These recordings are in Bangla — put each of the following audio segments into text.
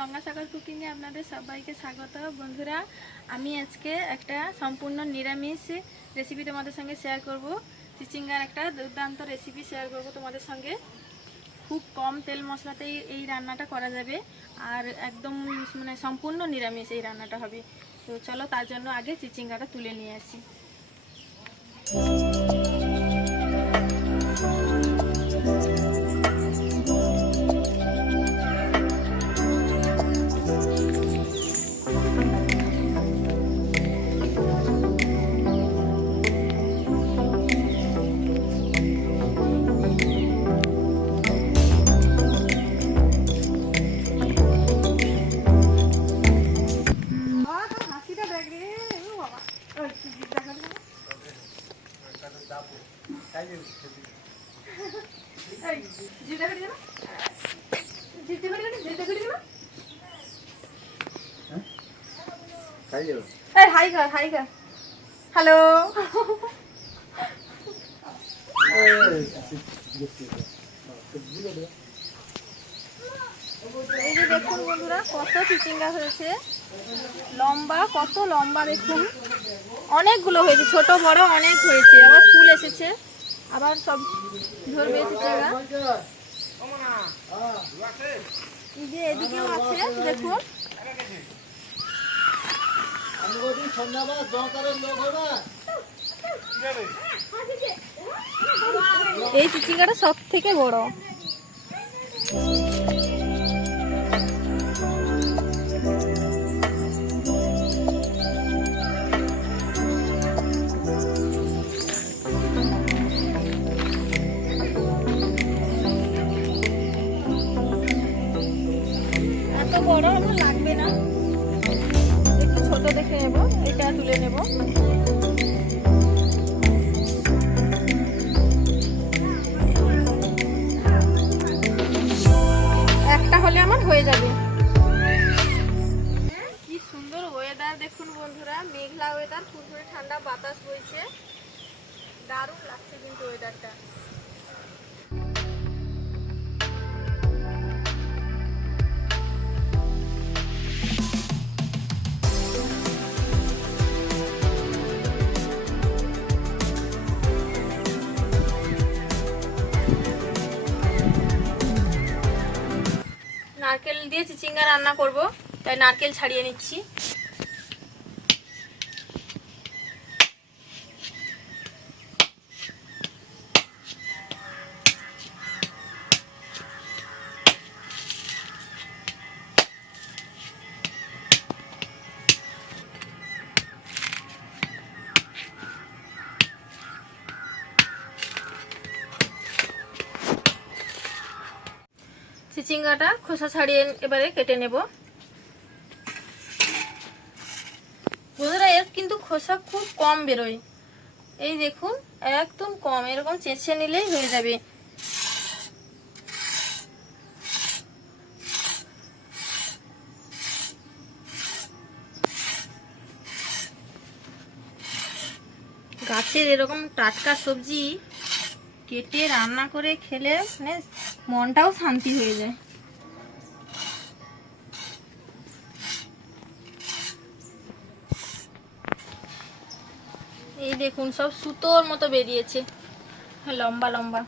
গঙ্গাসাগর কুকিংয়ে আপনাদের সবাইকে স্বাগত। বন্ধুরা, আমি আজকে একটা সম্পূর্ণ নিরামিষ রেসিপি তোমাদের সঙ্গে শেয়ার করব। চিচিঙ্গার একটা দুর্দান্ত রেসিপি শেয়ার করব তোমাদের সঙ্গে। খুব কম তেল মশলাতেই এই রান্নাটা করা যাবে, আর একদম মানে সম্পূর্ণ নিরামিষ এই রান্নাটা হবে। তো চলো, তার জন্য আগে চিচিঙ্গাটা তুলে নিয়ে আসি। হ্যালো, এই যে দেখুন বন্ধুরা, কত চিচিঙ্গা হয়েছে, লম্বা, কত লম্বা দেখুন, অনেকগুলো হয়েছে, ছোট বড় অনেক হয়েছে, আবার ফুল এসেছে, আবার সব ধরবে চিচিঙ্গা। এই যে এদিকেও আছে দেখুন। এই চিচিঙ্গাটা সব থেকে বড়। এত বড় আমার লাগবে না, একটু ছোট দেখে নেব, এটা তুলে নেব। একটা হলে আমার হয়ে যাবে। কি সুন্দর ওয়েদার দেখুন বন্ধুরা, মেঘলা ওয়েদার, ফুরফুরে ঠান্ডা বাতাস বইছে, দারুণ লাগছে কিন্তু ওয়েদারটা। নারকেল দিয়ে চিচিঙ্গা রান্না করব, তাই নারকেল ছাড়িয়ে নিচ্ছি। চিচিঙ্গাটা খোসা ছাড়িয়ে এবারে কেটে নেব। বন্ধুরা, এর কিন্তু খোসা খুব কম বেরোয়, এই দেখুন একদম কম, এরকম চেঁচে নিলেই হয়ে যাবে। গাছের এরকম টাটকা সবজি কেটে রান্না করে খেলে মানে মনটাও শান্তি হয়ে যায়। এই দেখুন সব সুতোর মতো বেরিয়েছে, লম্বা লম্বা।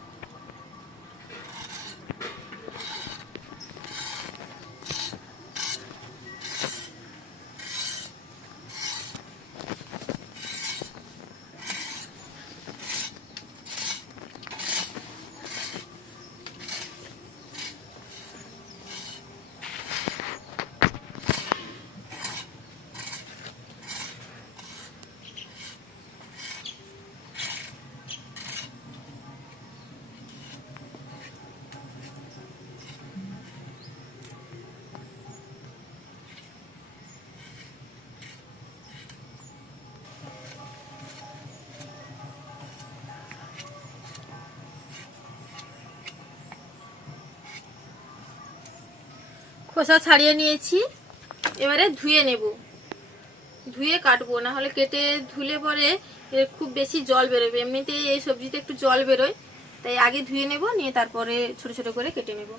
খোসা ছাড়িয়ে নিয়েছি, এবারে ধুয়ে নেব, ধুয়ে কাটবো, না হলে কেটে ধুলে পরে খুব বেশি জল বেরোবে। এমনিতে এই সবজিতে একটু জল বেরোয়, তাই আগে ধুয়ে নেব, নিয়ে তারপরে ছোট ছোট করে কেটে নেব।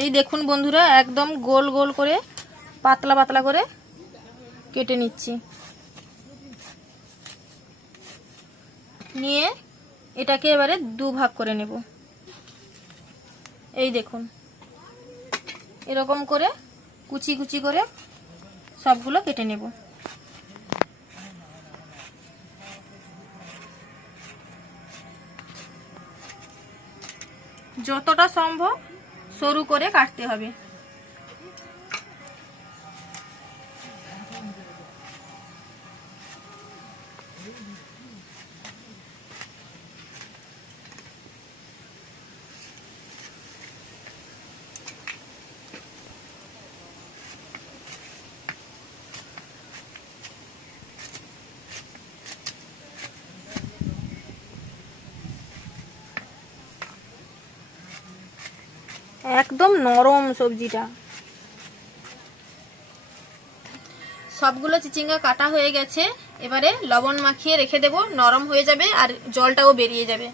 এই দেখুন বন্ধুরা, একদম গোল গোল করে পাতলা পাতলা করে কেটে নিচ্ছি। নিয়ে এটাকে এবারে দুভাগ করে নেব। এই দেখুন, এরকম করে কুচি কুচি করে সবগুলো কেটে নেব। যতটা সম্ভব সরু করে কাটতে হবে। একদম নরম সবজিটা। সবগুলো চিচিঙ্গা কাটা হয়ে গেছে। এবারে লবণ মাখিয়ে রেখে দেব, নরম হয়ে যাবে আর জলটাও বেরিয়ে যাবে।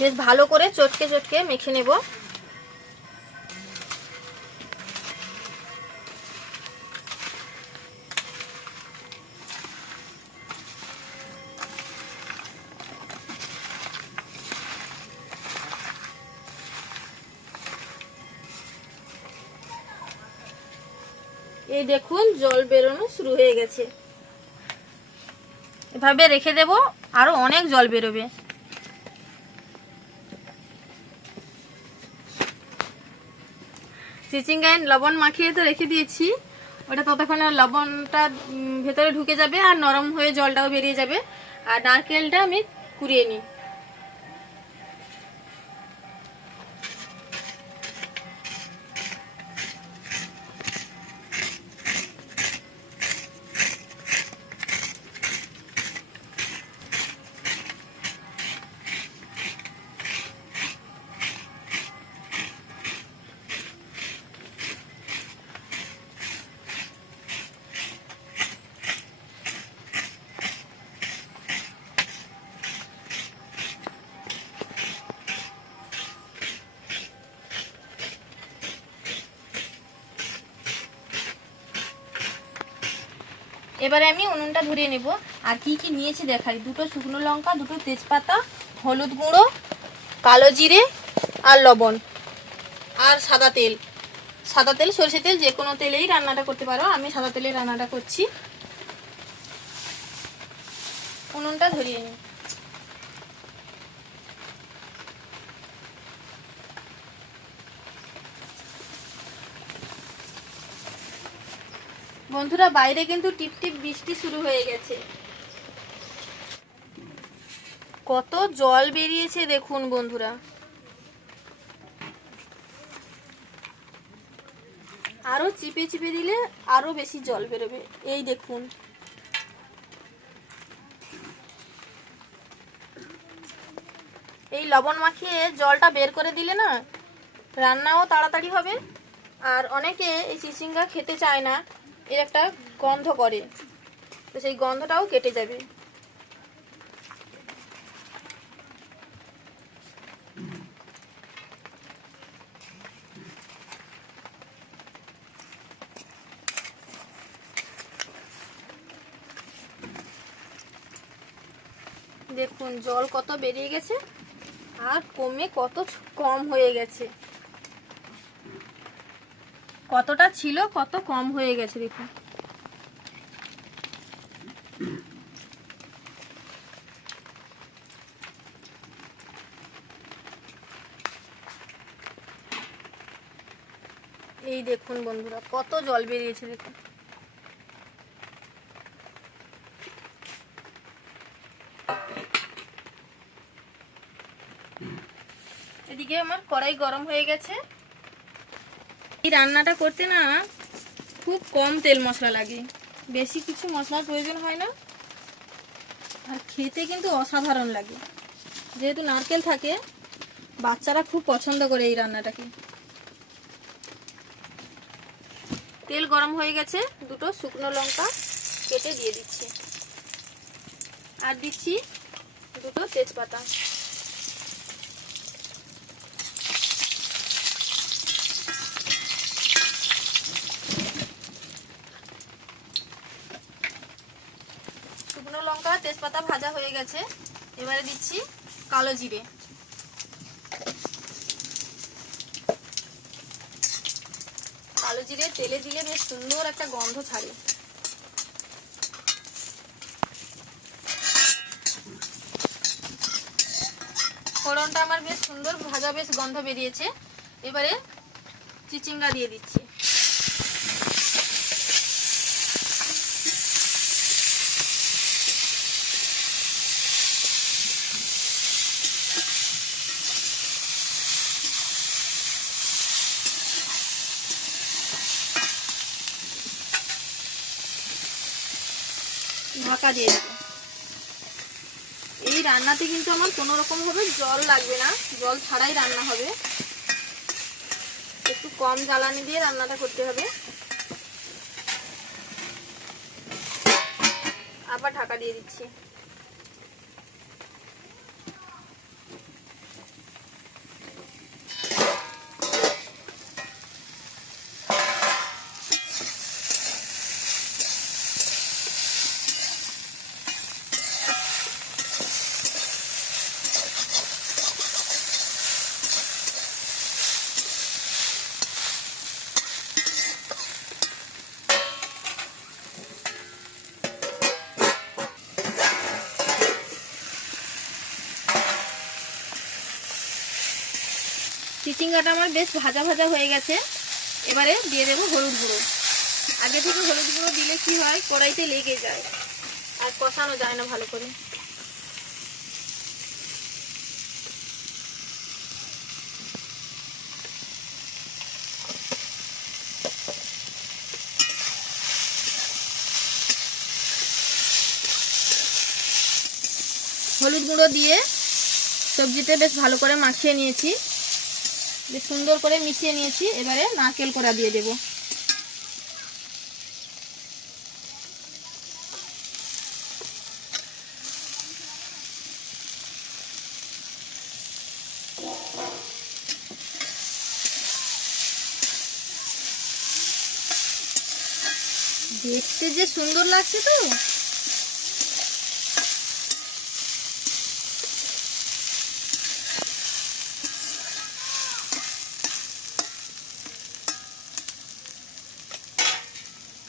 বেশ ভালো করে চটকে চটকে মেখে নেব। এই দেখুন, জল বেরোনো শুরু হয়ে গেছে। এভাবে রেখে দেব, আরো অনেক জল বেরোবে। চিচিঙ্গায় লবণ মাখিয়ে তো রেখে দিয়েছি, ওটা ততক্ষণে লবণটা ভেতরে ঢুকে যাবে আর নরম হয়ে জলটাও বেরিয়ে যাবে। আর নারকেলটা আমি কুড়িয়ে নিই। এবারে আমি উনুনটা ধরিয়ে নেব। আর কি কি নিয়েছি দেখাই। দুটো শুকনো লঙ্কা, দুটো তেজপাতা, হলুদ গুঁড়ো, কালো জিরে আর লবণ, আর সাদা তেল। সাদা তেল, সরষে তেল, যে কোনো তেলেই রান্নাটা করতে পারো। আমি সাদা তেলে রান্নাটা করছি। উনুনটা ধরিয়ে নিই। বন্ধুরা, বাইরে কিন্তু টিপ টিপ বৃষ্টি শুরু হয়ে গেছে। কত জল বেরিয়েছে দেখুন বন্ধুরা। আরো চিপে চিপে দিলে আরো বেশি জল বেরোবে। এই দেখুন, এই লবণ মাখিয়ে জলটা বের করে দিলে না, রান্নাও তাড়াতাড়ি হবে। আর অনেকে এই চিচিঙ্গা খেতে চায় না, এর একটা গন্ধ করে, তো সেই গন্ধটাও কেটে যাবে। দেখুন জল কত বেরিয়ে গেছে আর কমে কত কম হয়ে গেছে। কতটা ছিল কত কম হয়ে গেছে দেখুন। এই দেখুন বন্ধুরা, কত জল বেরিয়েছে দেখুন। এদিকে আমার কড়াই গরম হয়ে গেছে। এই রান্নাটা করতে না খুব কম তেল মশলা লাগে, বেশি কিছু মশলার প্রয়োজন হয় না। আর খেতে কিন্তু অসাধারণ লাগে। যেহেতু নারকেল থাকে, বাচ্চারা খুব পছন্দ করে এই রান্নাটাকে। তেল গরম হয়ে গেছে, দুটো শুকনো লঙ্কা কেটে দিয়ে দিচ্ছি। আর দিচ্ছি দুটো তেজপাতা। শুকনো লঙ্কা তেজপাতা ভাজা হয়ে গেছে, এবারে দিচ্ছি কালো জিরে। কালো জিরে তেলে দিলে বেশ সুন্দর একটা গন্ধ ছাড়ে। ফোড়নটা আমার বেশ সুন্দর ভাজা, বেশ গন্ধ বেরিয়েছে। এবারে চিচিঙ্গা দিয়ে দিচ্ছি। ঢাকা দিয়ে দেবো। এই রান্নাতে কিন্তু আমার কোনো রকম ভাবে জল লাগবে না, জল ছাড়াই রান্না হবে। একটু কম জ্বালানি দিয়ে রান্নাটা করতে হবে। আবার ঢাকা দিয়ে দিচ্ছি। চিচিঙ্গাটা আমার বেশ ভাজা ভাজা হয়ে গেছে। এবারে দিয়ে দেবো হলুদ গুঁড়ো। আগে থেকে হলুদ গুঁড়ো দিলে কি হয়, কড়াইতে লেগে যায় আর কষানো যায় না ভালো করে। হলুদ গুঁড়ো দিয়ে সবজিতে বেশ ভালো করে মাখিয়ে নিয়েছি, বেশ সুন্দর করে মিশিয়ে নিয়েছি। এবারে নারকেল কোড়া দিয়ে দেব। দেখতে যে সুন্দর লাগছে তো।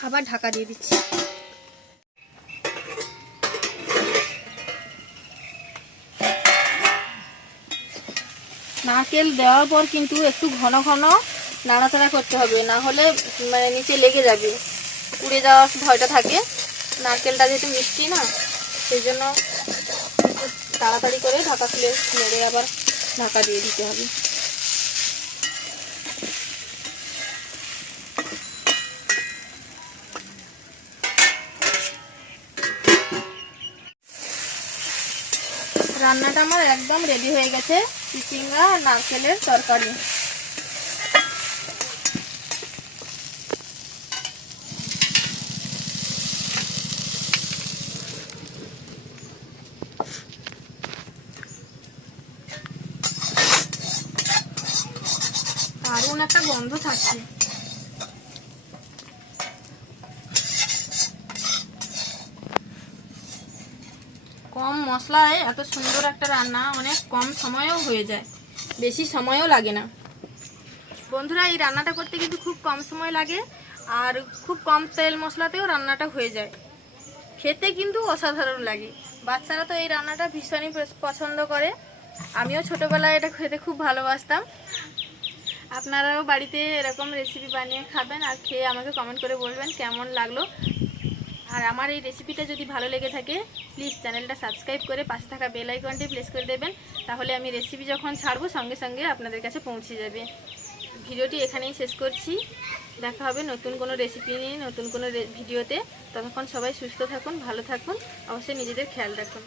আবার ঢাকা দিয়ে দিচ্ছি। নারকেল দেওয়ার পর কিন্তু একটু ঘন ঘন নাড়াচাড়া করতে হবে, না হলে মানে নিচে লেগে যাবে, পুড়ে যাওয়ার ভয়টা থাকে। নারকেলটা যেহেতু মিষ্টি না, সেই জন্য তাড়াতাড়ি করে ঢাকা খুলে নেড়ে আবার ঢাকা দিয়ে দিতে হবে। রান্নাটা আমার একদম রেডি হয়ে গেছে, চিচিঙ্গা আর নারকেলের তরকারি। দারুণ একটা গন্ধ থাকছে। কম মশলায় এত সুন্দর একটা রান্না অনেক কম সময়েও হয়ে যায়, বেশি সময়ও লাগে না। বন্ধুরা, এই রান্নাটা করতে কিন্তু খুব কম সময় লাগে আর খুব কম তেল মশলাতেও রান্নাটা হয়ে যায়। খেতে কিন্তু অসাধারণ লাগে। বাচ্চারা তো এই রান্নাটা ভীষণই পছন্দ করে। আমিও ছোটোবেলায় এটা খেতে খুব ভালোবাসতাম। আপনারাও বাড়িতে এরকম রেসিপি বানিয়ে খাবেন আর খেয়ে আমাকে কমেন্ট করে বলবেন কেমন লাগলো। আর আমার এই রেসিপিটা যদি ভালো লেগে থাকে প্লিজ চ্যানেলটা সাবস্ক্রাইব করে পাশে থাকা বেল আইকনটি প্রেস করে দেবেন, তাহলে আমি রেসিপি যখন ছাড়বো সঙ্গে সঙ্গে আপনাদের কাছে পৌঁছে যাবে। ভিডিওটি এখানেই শেষ করছি। দেখা হবে নতুন কোনো রেসিপি নিয়ে নতুন কোনো ভিডিওতে। ততক্ষণ সবাই সুস্থ থাকুন, ভালো থাকুন, অবশ্যই নিজেদের খেয়াল রাখুন।